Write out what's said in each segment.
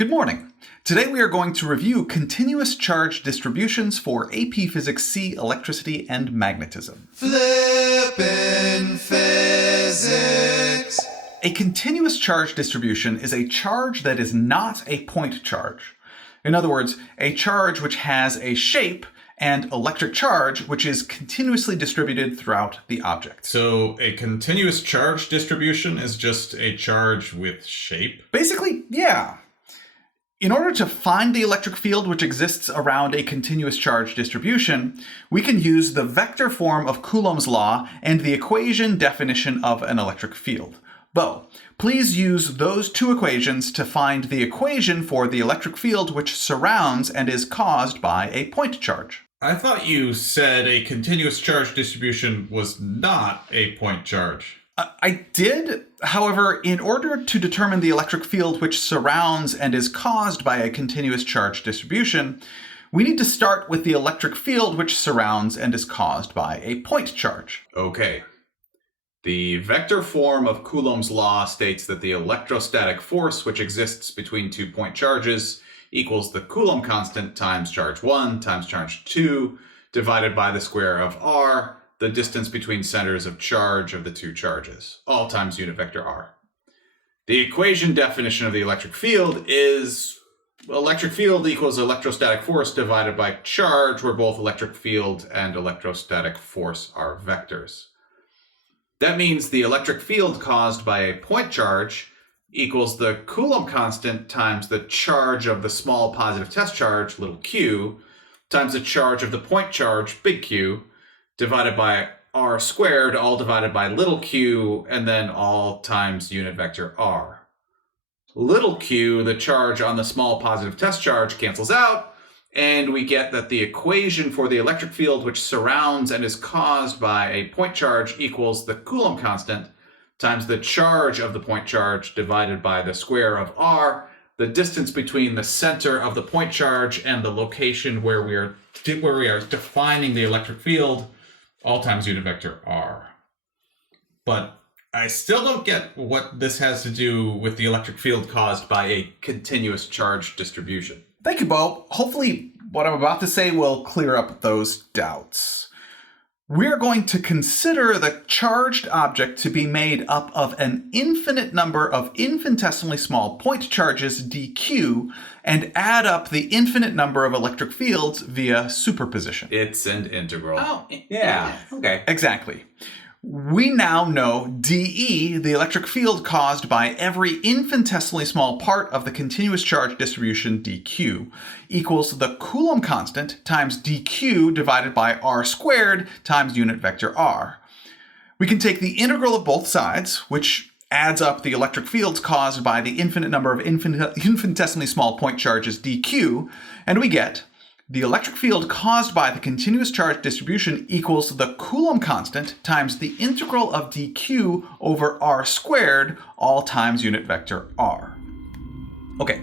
Good morning. Today we are going to review continuous charge distributions for AP Physics C, Electricity and Magnetism. Flippin' Physics! A continuous charge distribution is a charge that is not a point charge. In other words, a charge which has a shape and electric charge which is continuously distributed throughout the object. So a continuous charge distribution is just a charge with shape? Basically, yeah. In order to find the electric field which exists around a continuous charge distribution, we can use the vector form of Coulomb's law and the equation definition of an electric field. Bo, please use those two equations to find the equation for the electric field which surrounds and is caused by a point charge. I thought you said a continuous charge distribution was not a point charge. I did. However, in order to determine the electric field which surrounds and is caused by a continuous charge distribution, we need to start with the electric field which surrounds and is caused by a point charge. Okay. The vector form of Coulomb's law states that the electrostatic force which exists between 2 point charges equals the Coulomb constant times charge 1 times charge 2 divided by the square of r, the distance between centers of charge of the two charges, all times unit vector r. The equation definition of the electric field is electric field equals electrostatic force divided by charge, where both electric field and electrostatic force are vectors. That means the electric field caused by a point charge equals the Coulomb constant times the charge of the small positive test charge, little q, times the charge of the point charge, big Q, divided by r squared, all divided by little q, and then all times unit vector r. Little q, the charge on the small positive test charge, cancels out, and we get that the equation for the electric field which surrounds and is caused by a point charge equals the Coulomb constant times the charge of the point charge divided by the square of r, the distance between the center of the point charge and the location where we are defining the electric field, all times unit vector r. But I still don't get what this has to do with the electric field caused by a continuous charge distribution. Thank you, Bo. Hopefully what I'm about to say will clear up those doubts. We're going to consider the charged object to be made up of an infinite number of infinitesimally small point charges dq and add up the infinite number of electric fields via superposition. It's an integral. Oh, yeah. Okay. Exactly. We now know dE, the electric field caused by every infinitesimally small part of the continuous charge distribution dq, equals the Coulomb constant times dq divided by r squared times unit vector r. We can take the integral of both sides, which adds up the electric fields caused by the infinite number of infinitesimally small point charges dq, and we get the electric field caused by the continuous charge distribution equals the Coulomb constant times the integral of dq over r squared, all times unit vector r. Okay,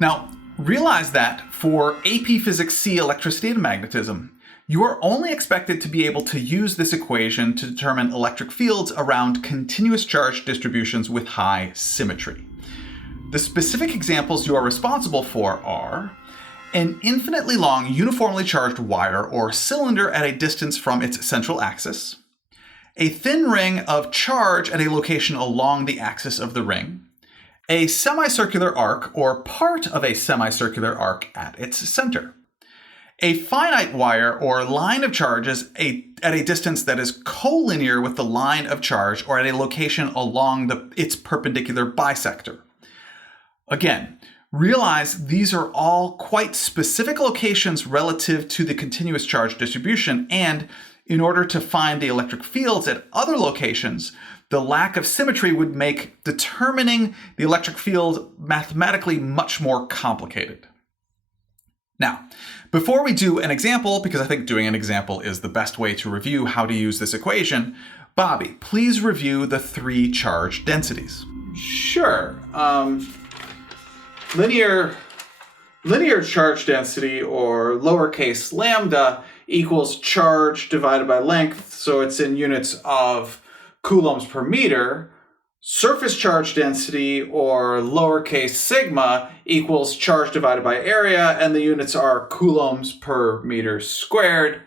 now realize that for AP Physics C, Electricity and Magnetism, you are only expected to be able to use this equation to determine electric fields around continuous charge distributions with high symmetry. The specific examples you are responsible for are an infinitely long uniformly charged wire or cylinder at a distance from its central axis, a thin ring of charge at a location along the axis of the ring, a semicircular arc or part of a semicircular arc at its center, a finite wire or line of charges at a distance that is collinear with the line of charge or at a location along its perpendicular bisector. Again, realize these are all quite specific locations relative to the continuous charge distribution, and in order to find the electric fields at other locations, the lack of symmetry would make determining the electric field mathematically much more complicated. Now, before we do an example, because I think doing an example is the best way to review how to use this equation, Bobby, please review the 3 charge densities. Sure. Linear charge density, or lowercase lambda, equals charge divided by length, so it's in units of coulombs per meter. Surface charge density, or lowercase sigma, equals charge divided by area, and the units are coulombs per meter squared.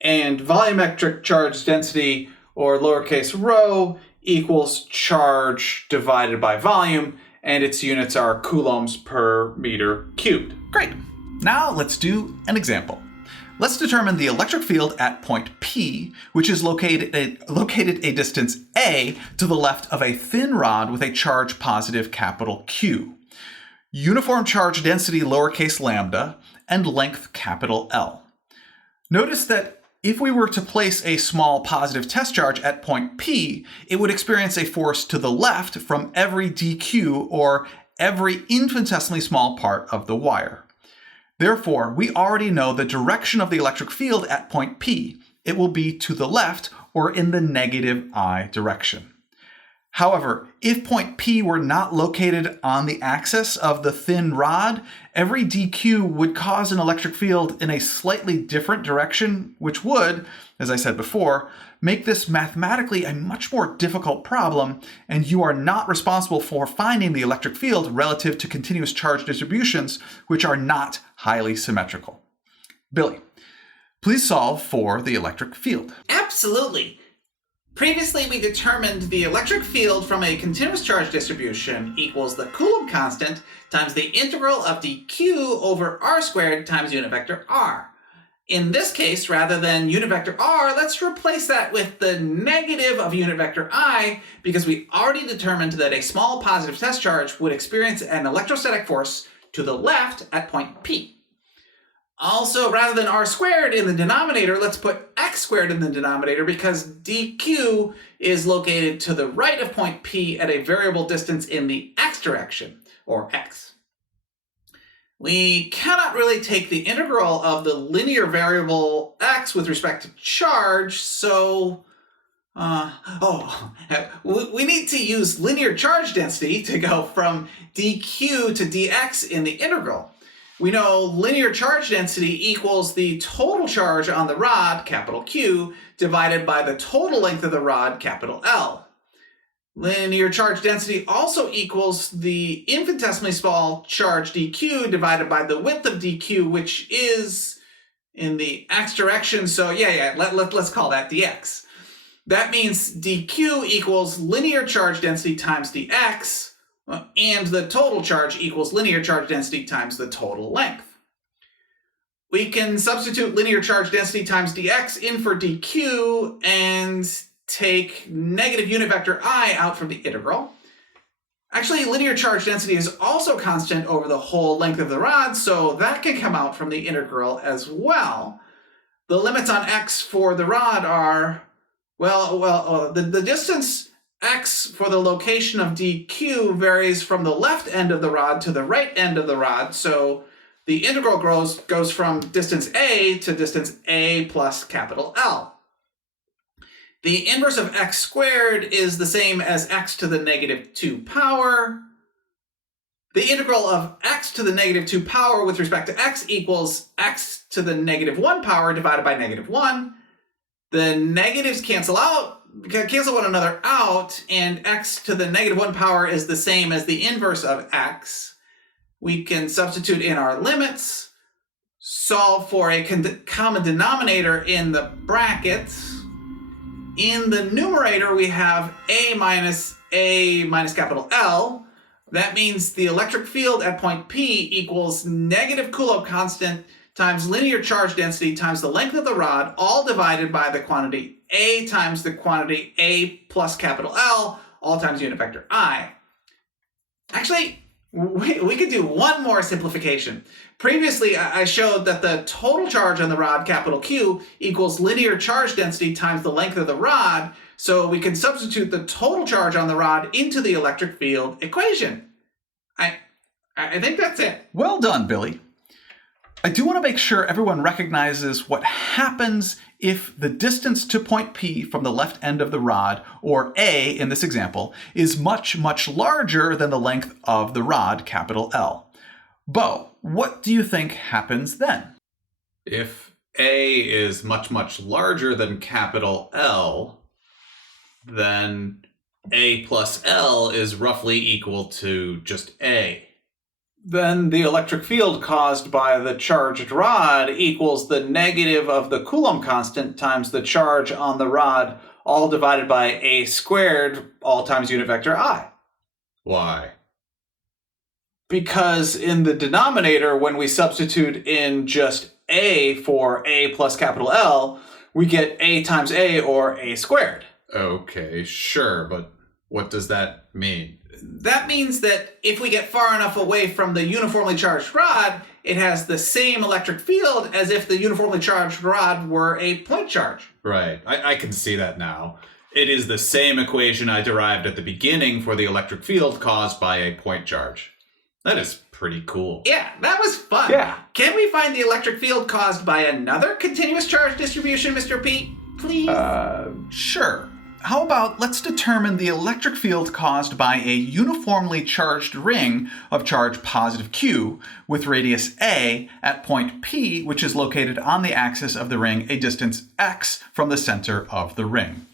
And volumetric charge density, or lowercase rho, equals charge divided by volume, and its units are coulombs per meter cubed. Great. Now let's do an example. Let's determine the electric field at point P, which is located a distance a to the left of a thin rod with a charge positive capital Q. Uniform charge density lowercase lambda and length capital L. Notice that if we were to place a small positive test charge at point P, it would experience a force to the left from every dq, or every infinitesimally small part of the wire. Therefore, we already know the direction of the electric field at point P. It will be to the left, or in the negative I direction. However, if point P were not located on the axis of the thin rod, every dq would cause an electric field in a slightly different direction, which would, as I said before, make this mathematically a much more difficult problem, and you are not responsible for finding the electric field relative to continuous charge distributions, which are not highly symmetrical. Billy, please solve for the electric field. Absolutely. Previously, we determined the electric field from a continuous charge distribution equals the Coulomb constant times the integral of dq over r squared times unit vector r. In this case, rather than unit vector r, let's replace that with the negative of unit vector I, because we already determined that a small positive test charge would experience an electrostatic force to the left at point P. Also, rather than r squared in the denominator, let's put x squared in the denominator, because dq is located to the right of point P at a variable distance in the x direction, or x. We cannot really take the integral of the linear variable x with respect to charge, so we need to use linear charge density to go from dq to dx in the integral. We know linear charge density equals the total charge on the rod, capital Q, divided by the total length of the rod, capital L. Linear charge density also equals the infinitesimally small charge dq divided by the width of dq, which is in the x direction, so let's call that dx. That means dq equals linear charge density times dx, and the total charge equals linear charge density times the total length. We can substitute linear charge density times dx in for dq and take negative unit vector I out from the integral. Actually, linear charge density is also constant over the whole length of the rod, so that can come out from the integral as well. The limits on x for the rod are, the distance x for the location of dq varies from the left end of the rod to the right end of the rod, so the integral goes from distance a to distance a plus capital L. The inverse of x squared is the same as x to the negative 2 power. The integral of x to the negative 2 power with respect to x equals x to the negative 1 power divided by negative 1. The negatives cancel one another out, and x to the negative 1 power is the same as the inverse of x. We can substitute in our limits, solve for a common denominator in the brackets. In the numerator, we have a minus capital L. That means the electric field at point P equals negative Coulomb constant times linear charge density times the length of the rod, all divided by the quantity A times the quantity A plus capital L, all times unit vector I. Actually, we could do one more simplification. Previously, I showed that the total charge on the rod, capital Q, equals linear charge density times the length of the rod, so we can substitute the total charge on the rod into the electric field equation. I think that's it. Well done, Billy. I do want to make sure everyone recognizes what happens if the distance to point P from the left end of the rod, or A in this example, is much, much larger than the length of the rod, capital L. Bo, what do you think happens then? If A is much, much larger than capital L, then A plus L is roughly equal to just A. Then the electric field caused by the charged rod equals the negative of the Coulomb constant times the charge on the rod, all divided by A squared, all times unit vector I. Why? Because in the denominator, when we substitute in just A for A plus capital L, we get A times A, or A squared. Okay, sure, but what does that mean? That means that if we get far enough away from the uniformly charged rod, it has the same electric field as if the uniformly charged rod were a point charge. Right, I can see that now. It is the same equation I derived at the beginning for the electric field caused by a point charge. That is pretty cool. Yeah, that was fun. Yeah. Can we find the electric field caused by another continuous charge distribution, Mr. P? Please? Sure. How about let's determine the electric field caused by a uniformly charged ring of charge positive Q with radius A at point P, which is located on the axis of the ring a distance x from the center of the ring.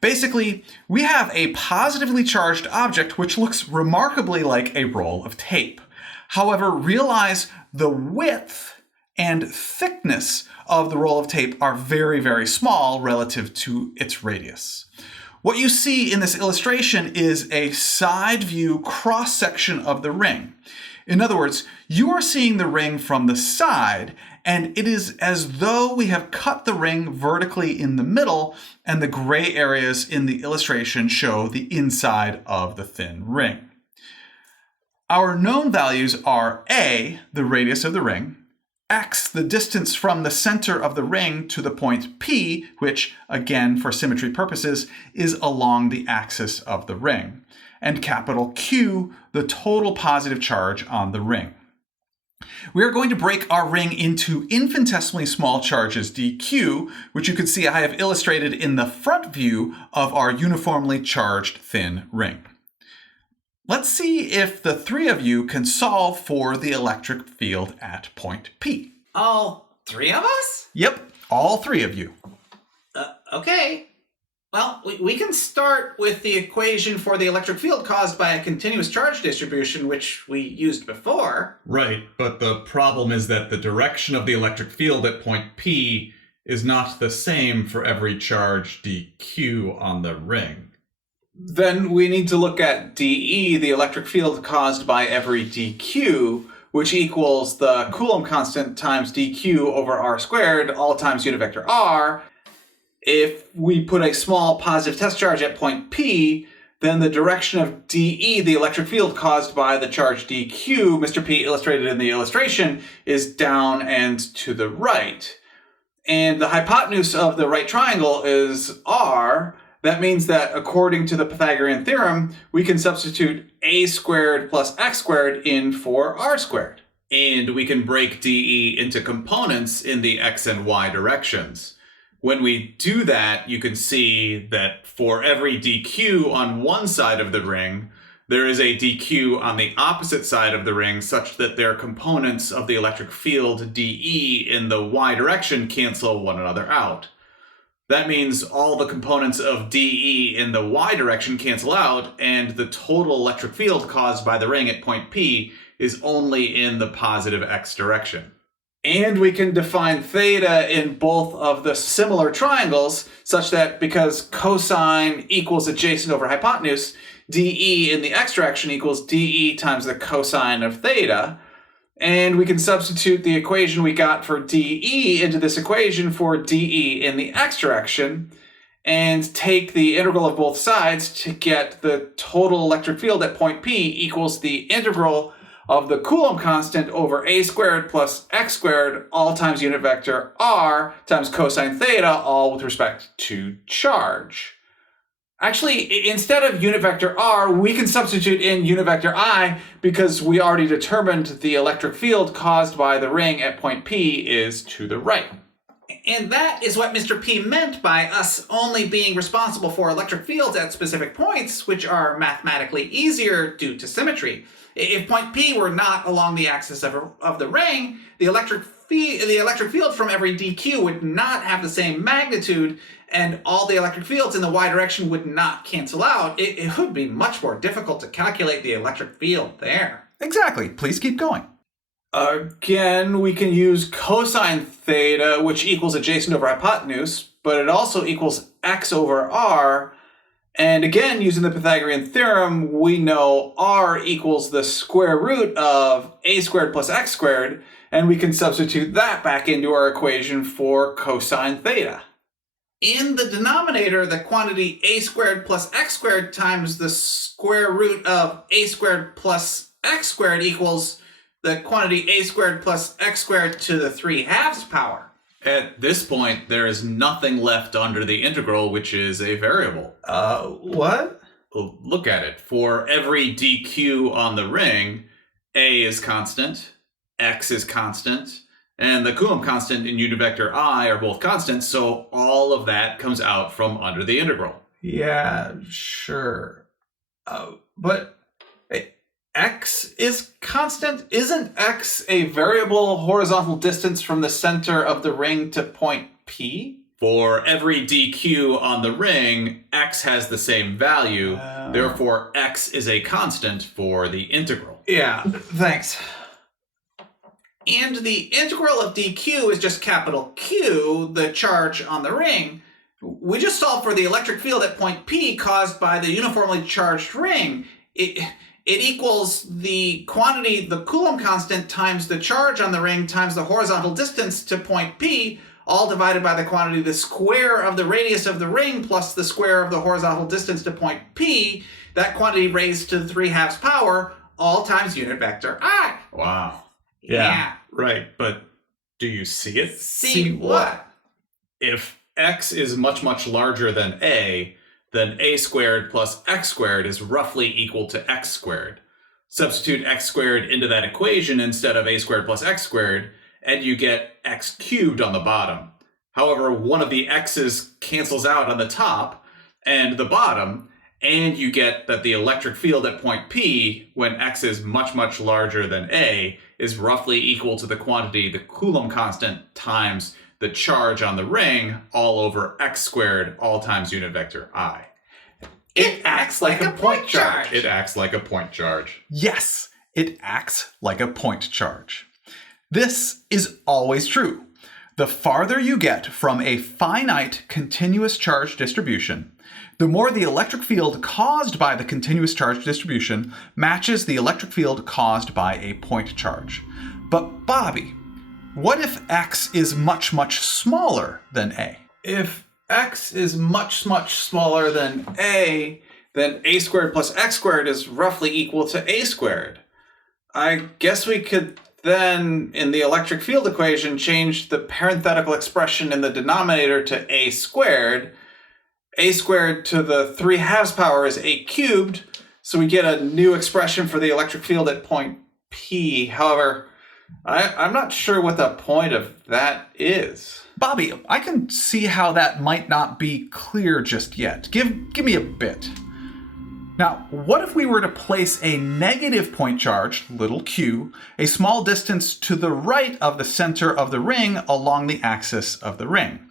Basically, we have a positively charged object which looks remarkably like a roll of tape. However, realize the width and thickness of the roll of tape are very, very small relative to its radius. What you see in this illustration is a side view cross-section of the ring. In other words, you are seeing the ring from the side, and it is as though we have cut the ring vertically in the middle, and the gray areas in the illustration show the inside of the thin ring. Our known values are A, the radius of the ring, x, the distance from the center of the ring to the point P, which, again, for symmetry purposes, is along the axis of the ring, and capital Q, the total positive charge on the ring. We are going to break our ring into infinitesimally small charges dq, which you can see I have illustrated in the front view of our uniformly charged thin ring. Let's see if the three of you can solve for the electric field at point P. All three of us? Yep, all three of you. Okay. Well, we can start with the equation for the electric field caused by a continuous charge distribution, which we used before. Right, but the problem is that the direction of the electric field at point P is not the same for every charge dq on the ring. Then we need to look at dE, the electric field caused by every dq, which equals the Coulomb constant times dq over r squared, all times unit vector r. If we put a small positive test charge at point P, then the direction of dE, the electric field caused by the charge dq, Mr. P illustrated in the illustration, is down and to the right. And the hypotenuse of the right triangle is r. That means that according to the Pythagorean theorem, we can substitute a squared plus x squared in for r squared. And we can break dE into components in the x and y directions. When we do that, you can see that for every dq on one side of the ring, there is a dq on the opposite side of the ring such that their components of the electric field dE in the y direction cancel one another out. That means all the components of dE in the y direction cancel out, and the total electric field caused by the ring at point P is only in the positive x direction. And we can define theta in both of the similar triangles such that because cosine equals adjacent over hypotenuse, dE in the x direction equals dE times the cosine of theta. And we can substitute the equation we got for dE into this equation for dE in the x direction and take the integral of both sides to get the total electric field at point P equals the integral of the Coulomb constant over a squared plus x squared, all times unit vector r times cosine theta, all with respect to charge. Actually, instead of unit vector r, we can substitute in unit vector I because we already determined the electric field caused by the ring at point P is to the right. And that is what Mr. P meant by us only being responsible for electric fields at specific points, which are mathematically easier due to symmetry. If point P were not along the axis of the ring, the electric the electric field from every dq would not have the same magnitude, and all the electric fields in the y direction would not cancel out. It would be much more difficult to calculate the electric field there. Exactly. Please keep going. Again, we can use cosine theta, which equals adjacent over hypotenuse, but it also equals x over r. And again, using the Pythagorean theorem, we know r equals the square root of a squared plus x squared, and we can substitute that back into our equation for cosine theta. In the denominator, the quantity a squared plus x squared times the square root of a squared plus x squared equals the quantity a squared plus x squared to the 3/2 power. At this point, there is nothing left under the integral, which is a variable. What? Well, look at it. For every dq on the ring, a is constant, x is constant, and the Coulomb constant and unit vector I are both constants, so all of that comes out from under the integral. Yeah, sure. But x is constant? Isn't x a variable horizontal distance from the center of the ring to point P? For every dq on the ring, x has the same value. Therefore, x is a constant for the integral. Yeah, thanks. And the integral of dq is just capital Q, the charge on the ring. We just solved for the electric field at point P caused by the uniformly charged ring. It equals the quantity, the Coulomb constant, times the charge on the ring times the horizontal distance to point P, all divided by the quantity, the square of the radius of the ring plus the square of the horizontal distance to point P, that quantity raised to the 3/2 power, all times unit vector I. Wow. Yeah. Right, but do you see it? See what? If x is much, much larger than a, then a squared plus x squared is roughly equal to x squared. Substitute x squared into that equation instead of a squared plus x squared, and you get x cubed on the bottom. However, one of the x's cancels out on the top and the bottom, and you get that the electric field at point P, when x is much, much larger than a, is roughly equal to the quantity, the Coulomb constant, times the charge on the ring, all over x squared, all times unit vector I. It acts like a point charge. It acts like a point charge. Yes, it acts like a point charge. This is always true. The farther you get from a finite continuous charge distribution, the more the electric field caused by the continuous charge distribution matches the electric field caused by a point charge. But Bobby, what if x is much, much smaller than a? If x is much, much smaller than a, then a squared plus x squared is roughly equal to a squared. I guess we could then, in the electric field equation, change the parenthetical expression in the denominator to a squared. A squared to the 3/2 power is a cubed, so we get a new expression for the electric field at point P. However, I'm not sure what the point of that is. Bobby, I can see how that might not be clear just yet. Give me a bit. Now, what if we were to place a negative point charge, little q, a small distance to the right of the center of the ring along the axis of the ring?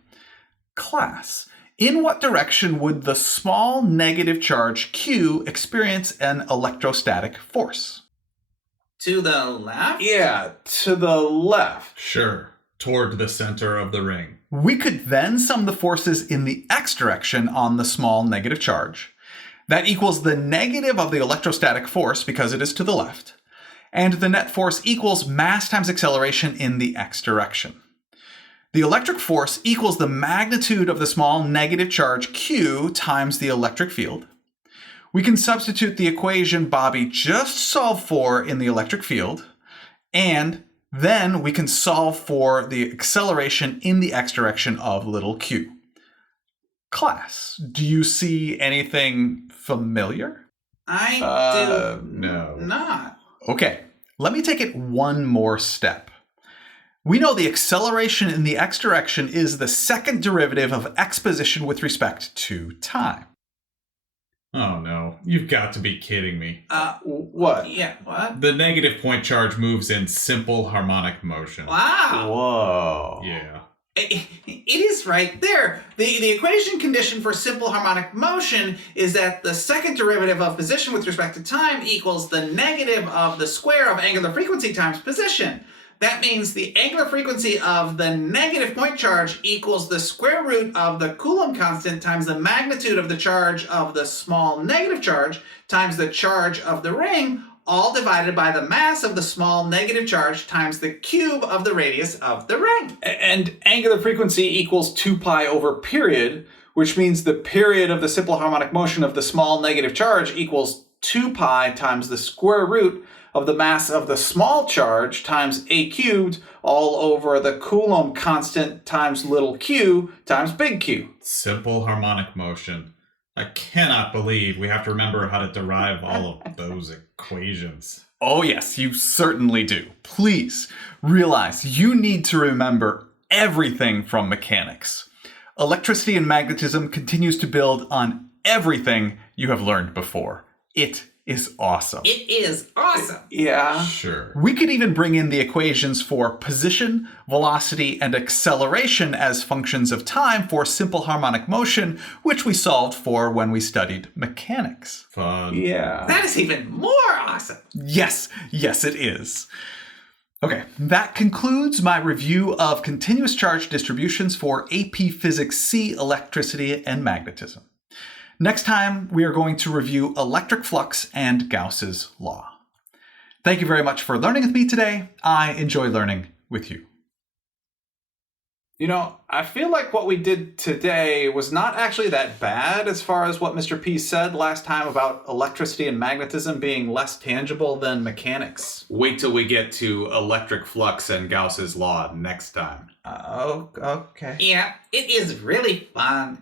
Class, in what direction would the small negative charge q experience an electrostatic force? To the left? Yeah, to the left. Sure, toward the center of the ring. We could then sum the forces in the x direction on the small negative charge. That equals the negative of the electrostatic force because it is to the left. And the net force equals mass times acceleration in the x direction. The electric force equals the magnitude of the small negative charge q times the electric field. We can substitute the equation Bobby just solved for in the electric field, and then we can solve for the acceleration in the x direction of little q. Class, do you see anything familiar? I do No. not. Okay, let me take it one more step. We know the acceleration in the x direction is the second derivative of x position with respect to time. Oh no, you've got to be kidding me. What? Yeah, what? The negative point charge moves in simple harmonic motion. Wow. Whoa. Yeah. It is right there. The equation condition for simple harmonic motion is that the second derivative of position with respect to time equals the negative of the square of angular frequency times position. That means the angular frequency of the negative point charge equals the square root of the Coulomb constant times the magnitude of the charge of the small negative charge times the charge of the ring, all divided by the mass of the small negative charge times the cube of the radius of the ring. And angular frequency equals 2 pi over period, which means the period of the simple harmonic motion of the small negative charge equals 2 pi times the square root of the mass of the small charge times a cubed all over the Coulomb constant times little q times big Q. Simple harmonic motion. I cannot believe we have to remember how to derive all of those equations. Oh, yes, you certainly do. Please realize you need to remember everything from mechanics. Electricity and magnetism continues to build on everything you have learned before. It is awesome. It is awesome. Yeah. Sure. We could even bring in the equations for position, velocity, and acceleration as functions of time for simple harmonic motion, which we solved for when we studied mechanics. Fun. Yeah. That is even more awesome. Yes, it is. Okay, that concludes my review of continuous charge distributions for AP Physics C, electricity and magnetism. Next time, we are going to review electric flux and Gauss's law. Thank you very much for learning with me today. I enjoy learning with you. You know, I feel like what we did today was not actually that bad as far as what Mr. P said last time about electricity and magnetism being less tangible than mechanics. Wait till we get to electric flux and Gauss's law next time. Okay. Yeah, it is really fun.